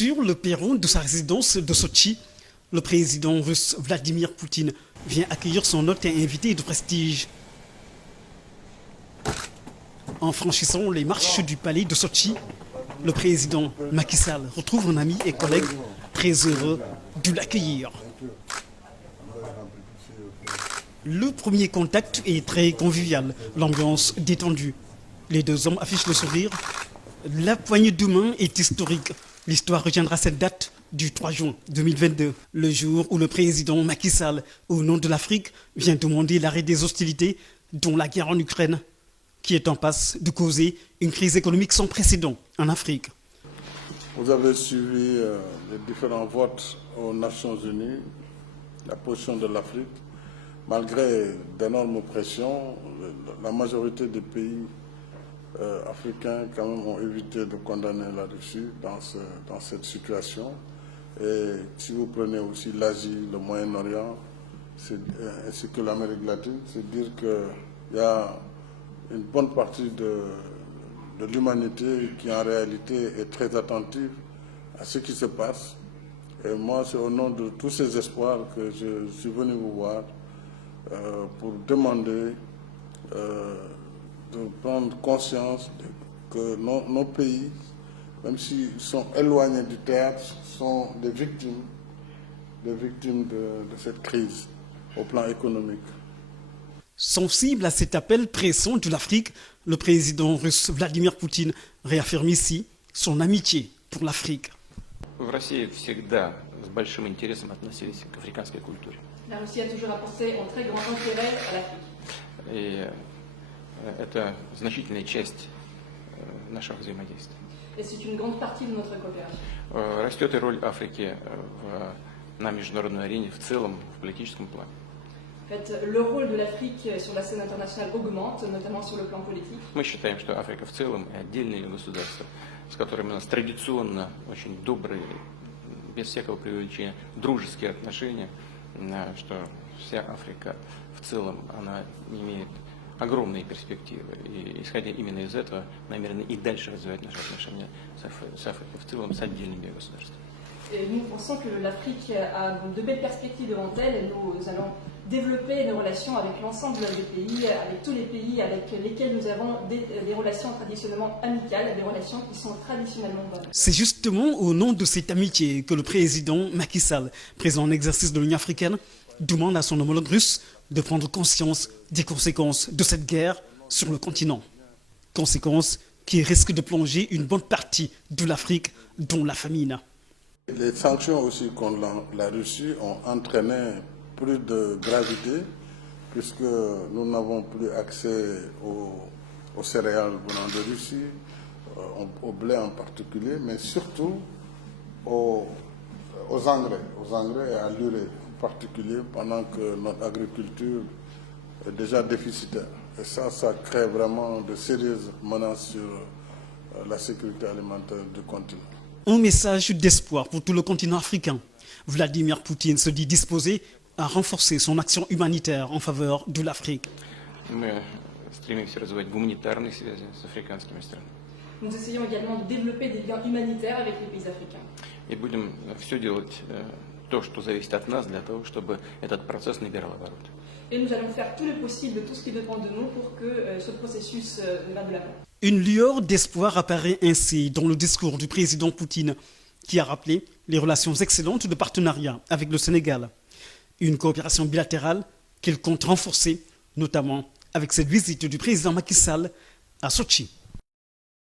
Sur le perron de sa résidence de Sotchi, le président russe Vladimir Poutine vient accueillir son hôte et invité de prestige. En franchissant les marches du palais de Sotchi, le président Macky Sall retrouve un ami et collègue très heureux de l'accueillir. Le premier contact est très convivial, l'ambiance détendue. Les deux hommes affichent le sourire. La poignée de main est historique. L'histoire retiendra cette date du 3 juin 2022, le jour où le président Macky Sall, au nom de l'Afrique, vient demander l'arrêt des hostilités, dont la guerre en Ukraine, qui est en passe de causer une crise économique sans précédent en Afrique. Vous avez suivi les différents votes aux Nations Unies, la position de l'Afrique. Malgré d'énormes pressions, la majorité des pays africains quand même ont évité de condamner la Russie dans cette situation. Et si vous prenez aussi l'Asie, le Moyen-Orient, ainsi que l'Amérique latine, c'est dire qu'il y a une bonne partie de l'humanité qui en réalité est très attentive à ce qui se passe. Et moi, c'est au nom de tous ces espoirs que je suis venu vous voir pour demander de prendre conscience que nos pays, même s'ils sont éloignés du théâtre, sont des victimes de cette crise au plan économique. Sensible à cet appel pressant de l'Afrique, le président russe Vladimir Poutine réaffirme ici son amitié pour l'Afrique. В России всегда с большим интересом относились к африканской культуре. La Russie a toujours apporté un très grand intérêt à l'Afrique. И это значительная часть нашего взаимодействия. Et c'est une grande partie de notre coopération. Растет и роль Африки на международной арене в целом, в политическом плане. En fait, le rôle de l'Afrique sur la scène internationale augmente, notamment sur le plan politique. Мы считаем, что Африка в целом и отдельные государства, с которыми у нас традиционно очень добрые, без всякого преувеличения, дружеские отношения, что вся Африка в целом, она имеет огромные перспективы. И исходя именно из этого, намерены и дальше развивать наши отношения с Африкой в целом, с отдельными государствами. Et nous pensons que l'Afrique a de belles perspectives devant elle et nous allons développer nos relations avec l'ensemble des pays, avec tous les pays avec lesquels nous avons des relations traditionnellement amicales, des relations qui sont traditionnellement bonnes. C'est justement au nom de cette amitié que le président Macky Sall, président en exercice de l'Union africaine, demande à son homologue russe de prendre conscience des conséquences de cette guerre sur le continent. Conséquences qui risquent de plonger une bonne partie de l'Afrique dans la famine. Les sanctions aussi contre la Russie ont entraîné plus de gravité puisque nous n'avons plus accès aux céréales venant de Russie, au blé en particulier, mais surtout aux engrais et à l'urée en particulier pendant que notre agriculture est déjà déficitaire. Et ça crée vraiment de sérieuses menaces sur la sécurité alimentaire du continent. Un message d'espoir pour tout le continent africain. Vladimir Poutine se dit disposé à renforcer son action humanitaire en faveur de l'Afrique. Мы стремимся развивать гуманитарные связи с африканскими странами. Nous essayons également de développer des liens humanitaires avec les pays africains. И будем все делать то, что зависит от нас, для того, чтобы этот процесс набирал обороты. Et nous allons faire tout le possible, tout ce qui dépend de nous pour que ce processus va de l'avant. Une lueur d'espoir apparaît ainsi dans le discours du président Poutine, qui a rappelé les relations excellentes de partenariat avec le Sénégal. Une coopération bilatérale qu'il compte renforcer, notamment avec cette visite du président Macky Sall à Sotchi.